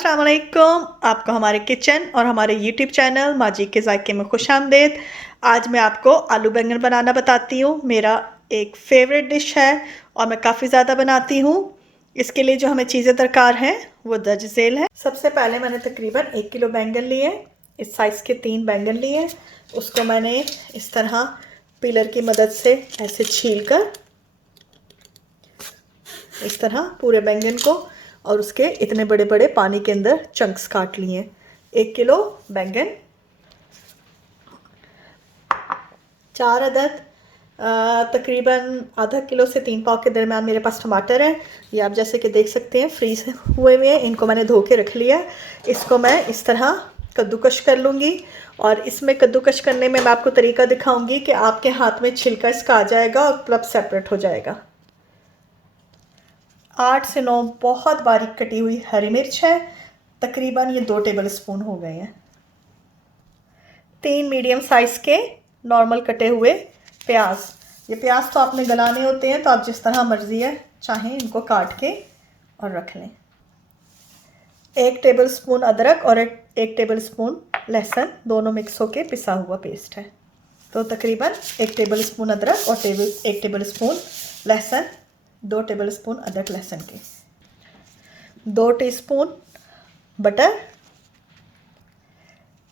अस्सलाम वालेकुम। आपको हमारे किचन और हमारे यूट्यूब चैनल माजी के जायके में खुशामदीद। आज मैं आपको आलू बैंगन बनाना बताती हूँ। मेरा एक फेवरेट डिश है और मैं काफ़ी ज़्यादा बनाती हूँ। इसके लिए जो हमें चीज़ें दरकार हैं वो दर्ज झेल है। सबसे पहले मैंने तकरीबन 1 किलो बैंगन लिए। इस साइज़ के 3 बैंगन लिए। उसको मैंने इस तरह पीलर की मदद से ऐसे छील कर इस तरह पूरे बैंगन को और उसके इतने बड़े बड़े पानी के अंदर चंक्स काट लिए। 1 किलो बैंगन, 4 अदद तकरीबन आधा किलो से 3 पाव के दरमियान मेरे पास टमाटर हैं। ये आप जैसे कि देख सकते हैं फ्रीज हुए हुए हैं। इनको मैंने धो के रख लिया। इसको मैं इस तरह कद्दूकश कर लूँगी और इसमें कद्दूकश करने में मैं आपको तरीका दिखाऊंगी कि आपके हाथ में छिलका इसका आ जाएगा और पल्प सेपरेट हो जाएगा। 8 से 9 बहुत बारीक कटी हुई हरी मिर्च है। तकरीबन ये 2 टेबल स्पून हो गए हैं। 3 मीडियम साइज़ के नॉर्मल कटे हुए प्याज। ये प्याज तो आपने गलाने होते हैं तो आप जिस तरह मर्ज़ी है चाहें इनको काट के और रख लें। 1 टेबल स्पून अदरक और 1 टेबल स्पून लहसुन, दोनों मिक्स होके पिसा हुआ पेस्ट है। तो तकरीबन 1 टेबल स्पून अदरक और 1 टेबल स्पून लहसुन, 2 टेबल स्पून अदरक लहसुन के, 2 टीस्पून बटर,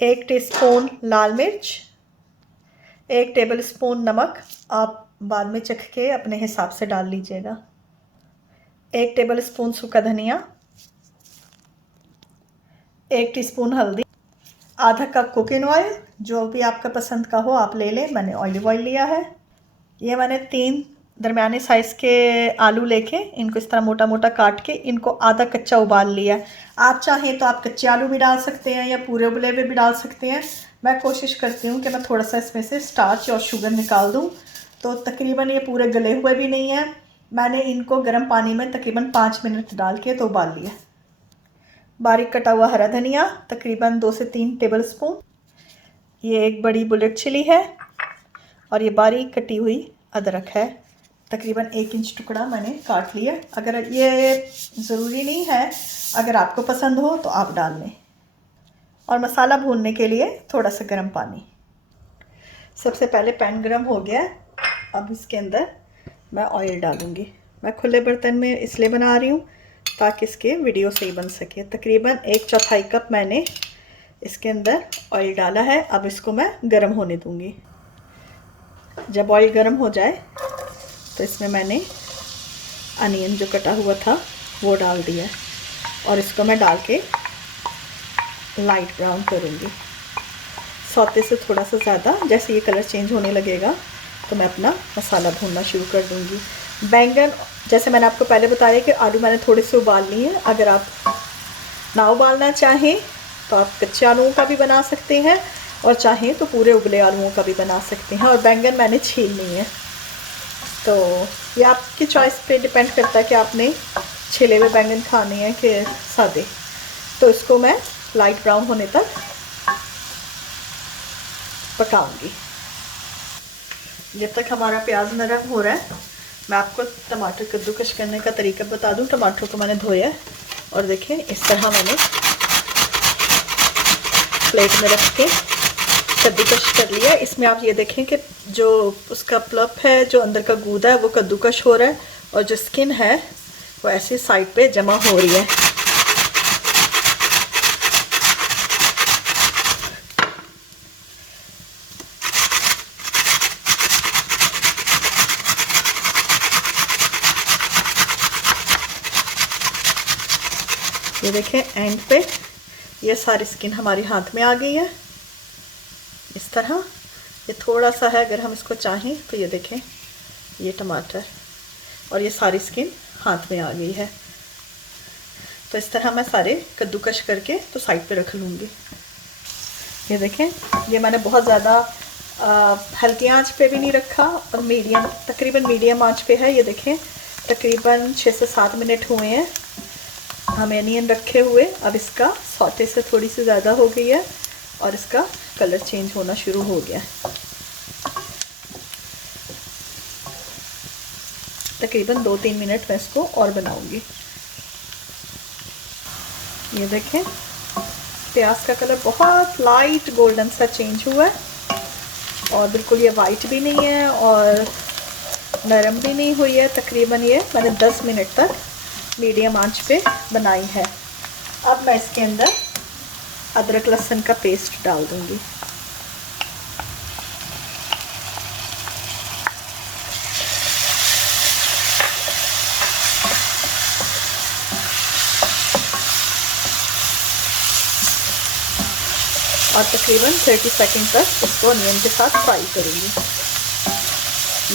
1 टीस्पून लाल मिर्च, 1 टेबल स्पून नमक, आप बाद में चख के अपने हिसाब से डाल लीजिएगा, 1 टेबल स्पून सूखा धनिया, 1 टीस्पून हल्दी, आधा कप कुकिंग ऑयल, जो भी आपका पसंद का हो आप ले लें। मैंने ऑलिव ऑयल लिया है। ये मैंने 3 दरमियाने साइज़ के आलू लेके इनको इस तरह मोटा मोटा काट के इनको आधा कच्चा उबाल लिया। आप चाहें तो आप कच्चे आलू भी डाल सकते हैं या पूरे उबले हुए भी डाल सकते हैं। मैं कोशिश करती हूँ कि मैं थोड़ा सा इसमें से स्टार्च और शुगर निकाल दूँ। तो तकरीबन ये पूरे गले हुए भी नहीं हैं। मैंने इनको गर्म पानी में तकरीबन 5 मिनट डाल के तो उबाल लिया। बारीक कटा हुआ हरा धनिया तकरीबन 2 से 3 टेबल स्पून। ये एक बड़ी बुलेट चिली है और ये बारीक कटी हुई अदरक है। तकरीबन 1 इंच टुकड़ा मैंने काट लिया। अगर ये ज़रूरी नहीं है, अगर आपको पसंद हो तो आप डाल लें। और मसाला भूनने के लिए थोड़ा सा गर्म पानी। सबसे पहले पैन गर्म हो गया। अब इसके अंदर मैं ऑयल डालूँगी। मैं खुले बर्तन में इसलिए बना रही हूँ ताकि इसके वीडियो सही बन सके। तकरीबन 1/4 कप मैंने इसके अंदर ऑयल डाला है। अब इसको मैं गर्म होने दूँगी। जब ऑयल गर्म हो जाए तो इसमें मैंने अनियन जो कटा हुआ था वो डाल दिया और इसको मैं डाल के लाइट ब्राउन करूँगी। सौते से थोड़ा सा ज़्यादा, जैसे ये कलर चेंज होने लगेगा तो मैं अपना मसाला भूनना शुरू कर दूँगी। बैंगन जैसे मैंने आपको पहले बताया कि आलू मैंने थोड़े से उबाल लिए हैं। अगर आप ना उबालना चाहें तो आप कच्चे आलूओं का भी बना सकते हैं और चाहें तो पूरे उबले आलूओं का भी बना सकते हैं। और बैंगन मैंने छील लिए हैं। तो ये आपकी चॉइस पे डिपेंड करता है कि आपने छिले हुए बैंगन खाने हैं कि सादे। तो इसको मैं लाइट ब्राउन होने तक पकाऊंगी। जब तक हमारा प्याज नरम हो रहा है मैं आपको टमाटर कद्दूकश करने का तरीका बता दूं। टमाटर को मैंने धोया और देखें इस तरह मैंने प्लेट में रख के कद्दूकश कर लिया। इसमें आप ये देखें कि जो उसका पल्प है, जो अंदर का गूदा है वो कद्दूकश हो रहा है और जो स्किन है वो ऐसी साइड पे जमा हो रही है। ये देखें एंड पे ये सारी स्किन हमारी हाथ में आ गई है इस तरह। ये थोड़ा सा है, अगर हम इसको चाहें तो ये देखें ये टमाटर और ये सारी स्किन हाथ में आ गई है। तो इस तरह मैं सारे कद्दूकश करके तो साइड पे रख लूँगी। ये देखें ये मैंने बहुत ज़्यादा हल्की आंच पे भी नहीं रखा और मीडियम, तकरीबन मीडियम आंच पे है। ये देखें तकरीबन 6 से 7 मिनट हुए हैं हमें अनियन रखे हुए। अब इसका सौते से थोड़ी सी ज़्यादा हो गई है और इसका कलर चेंज होना शुरू हो गया। तकरीबन 2-3 मिनट मैं इसको और बनाऊंगी। ये देखें प्याज का कलर बहुत लाइट गोल्डन सा चेंज हुआ है और बिल्कुल ये वाइट भी नहीं है और नरम भी नहीं हुई है। तकरीबन ये मैंने 10 मिनट तक मीडियम आंच पे बनाई है। अब मैं इसके अंदर अदरक लहसुन का पेस्ट डाल दूंगी। और तकरीबन 30 सेकंड तक इसको अनियन के साथ फ्राई करूंगी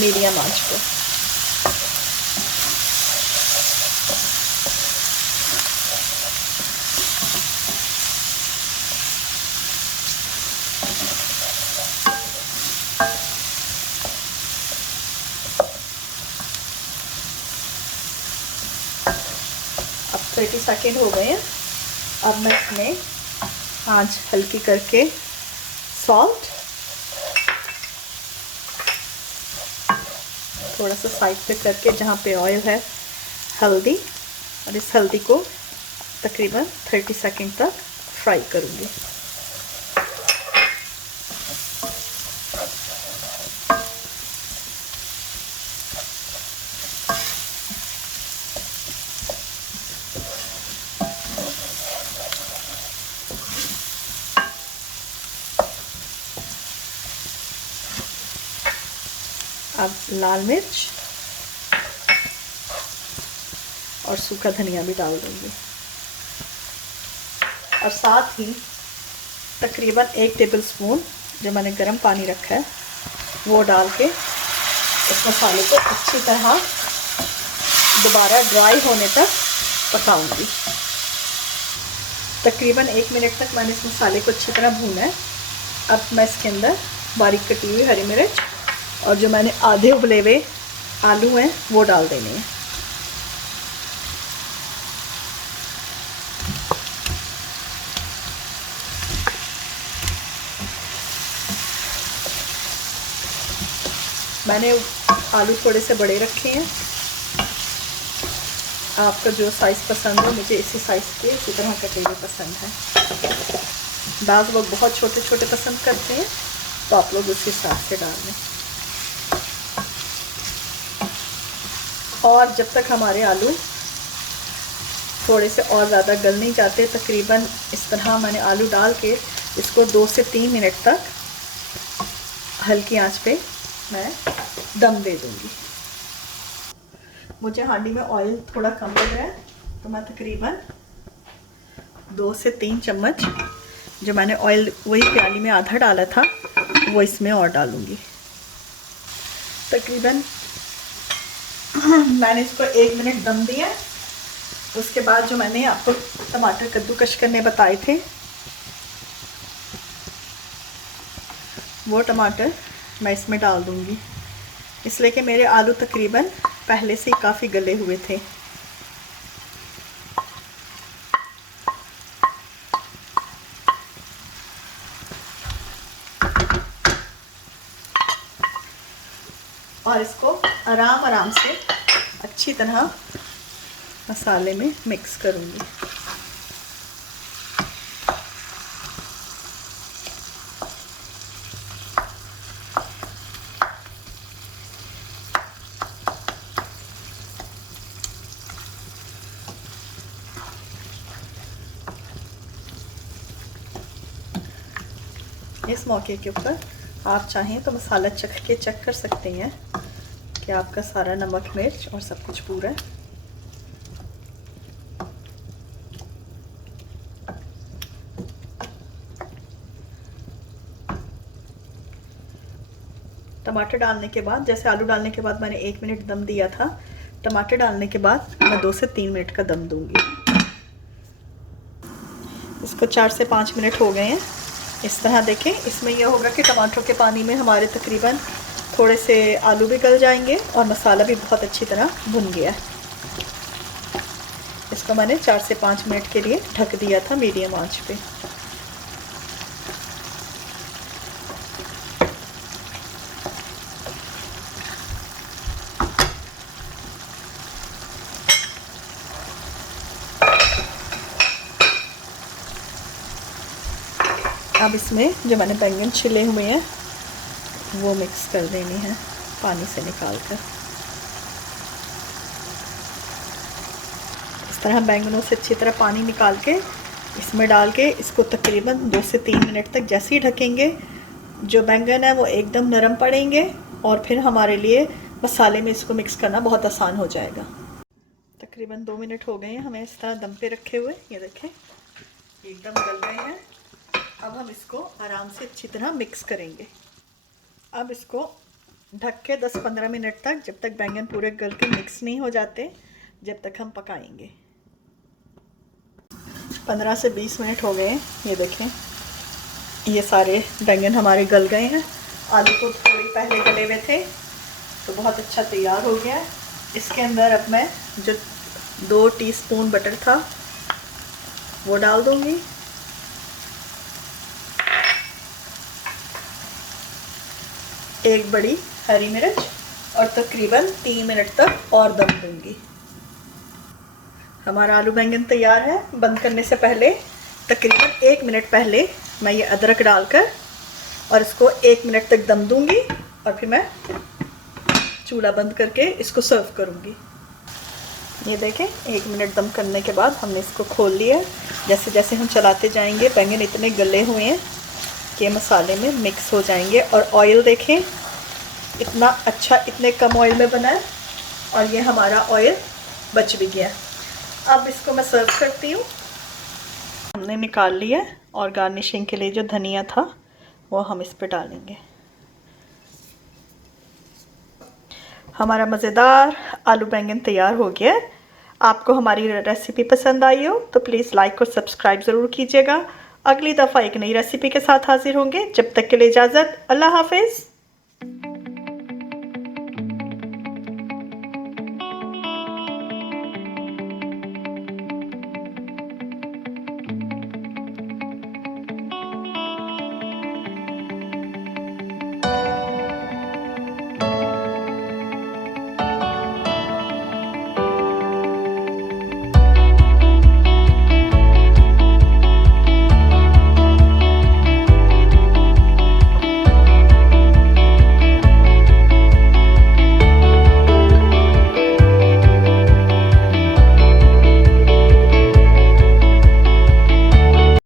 मीडियम आंच पे। अब 30 सेकंड हो गए हैं। अब मैं इसमें आंच हल्की करके सॉल्ट, थोड़ा सा साइड पे करके जहाँ पे ऑयल है हल्दी, और इस हल्दी को तकरीबन 30 सेकंड तक फ्राई करूँगी। अब लाल मिर्च और सूखा धनिया भी डाल दूंगी और साथ ही तकरीबन 1 टेबलस्पून जो मैंने गर्म पानी रखा है वो डाल के इस मसाले को अच्छी तरह दोबारा ड्राई होने तक पकाऊंगी। तकरीबन 1 मिनट तक मैंने इस मसाले को अच्छी तरह भूना है। अब मैं इसके अंदर बारीक कटी हुई हरी मिर्च और जो मैंने आधे उबले हुए आलू हैं वो डाल देने हैं। मैंने आलू थोड़े से बड़े रखे हैं, आपका जो साइज़ पसंद हो, मुझे इसी साइज़ के इसी तरह कटे हुए पसंद है। बाज़ लोग बहुत छोटे छोटे पसंद करते हैं तो आप लोग उसी हिसाब से डाल दें। और जब तक हमारे आलू थोड़े से और ज़्यादा गल नहीं जाते, तकरीबन इस तरह मैंने आलू डाल के इसको 2 से 3 मिनट तक हल्की आंच पे मैं दम दे दूंगी। मुझे हांडी में ऑयल थोड़ा कम लग रहा है तो मैं तकरीबन 2 से 3 चम्मच जो मैंने ऑयल वही प्याली में आधा डाला था वो इसमें और डालूंगी। तकरीबन मैंने इसको 1 मिनट दम दिया। उसके बाद जो मैंने आपको टमाटर कद्दूकश करने बताए थे वो टमाटर मैं इसमें डाल दूंगी, इसलिए कि मेरे आलू तकरीबन पहले से ही काफ़ी गले हुए थे। और इसको आराम से अच्छी तरह मसाले में मिक्स करूंगी। इस मौके के ऊपर आप चाहें तो मसाला चेक कर सकते हैं कि आपका सारा नमक मिर्च और सब कुछ पूरा है। टमाटर डालने के बाद, जैसे आलू डालने के बाद मैंने 1 मिनट दम दिया था, टमाटर डालने के बाद मैं 2 से 3 मिनट का दम दूंगी। इसको 4 से 5 मिनट हो गए हैं। इस तरह देखें, इसमें यह होगा कि टमाटर के पानी में हमारे तकरीबन थोड़े से आलू भी गल जाएंगे और मसाला भी बहुत अच्छी तरह भुन गया है। इसको मैंने 4 से 5 मिनट के लिए ढक दिया था मीडियम आंच पे। अब इसमें जो मैंने बैंगन छिले हुए हैं वो मिक्स कर देनी है पानी से निकाल कर। इस तरह बैंगनों से अच्छी तरह पानी निकाल के इसमें डाल के इसको तकरीबन 2 से 3 मिनट तक जैसे ही ढकेंगे जो बैंगन है वो एकदम नरम पड़ेंगे और फिर हमारे लिए मसाले में इसको मिक्स करना बहुत आसान हो जाएगा। तकरीबन 2 मिनट हो गए हैं हमें इस तरह दम पे रखे हुए, ये देखें एकदम गल गए हैं। अब हम इसको आराम से अच्छी तरह मिक्स करेंगे। अब इसको ढक के 10-15 मिनट तक, जब तक बैंगन पूरे गल के मिक्स नहीं हो जाते, जब तक हम पकाएंगे। 15 से 20 मिनट हो गए हैं, ये देखें ये सारे बैंगन हमारे गल गए हैं। आलू को थोड़ी पहले गले हुए थे तो बहुत अच्छा तैयार हो गया है। इसके अंदर अब मैं जो 2 टीस्पून बटर था वो डाल दूंगी। एक बड़ी हरी मिर्च और तकरीबन 3 मिनट तक और दम दूंगी। हमारा आलू बैंगन तैयार है। बंद करने से पहले तकरीबन 1 मिनट पहले मैं ये अदरक डालकर और इसको 1 मिनट तक दम दूंगी और फिर मैं चूल्हा बंद करके इसको सर्व करूंगी। ये देखें 1 मिनट दम करने के बाद हमने इसको खोल लिया। जैसे जैसे हम चलाते जाएंगे बैंगन इतने गले हुए हैं कि मसाले में मिक्स हो जाएंगे। और ऑयल देखें इतना अच्छा, इतने कम ऑयल में बना है और ये हमारा ऑयल बच भी गया। अब इसको मैं सर्व करती हूँ। हमने निकाल लिया और गार्निशिंग के लिए जो धनिया था वो हम इस पर डालेंगे। हमारा मज़ेदार आलू बैंगन तैयार हो गया है। आपको हमारी रेसिपी पसंद आई हो तो प्लीज़ लाइक और सब्सक्राइब ज़रूर कीजिएगा। अगली दफ़ा एक नई रेसिपी के साथ हाजिर होंगे। जब तक के लिए इजाज़त, अल्लाह हाफ़िज़।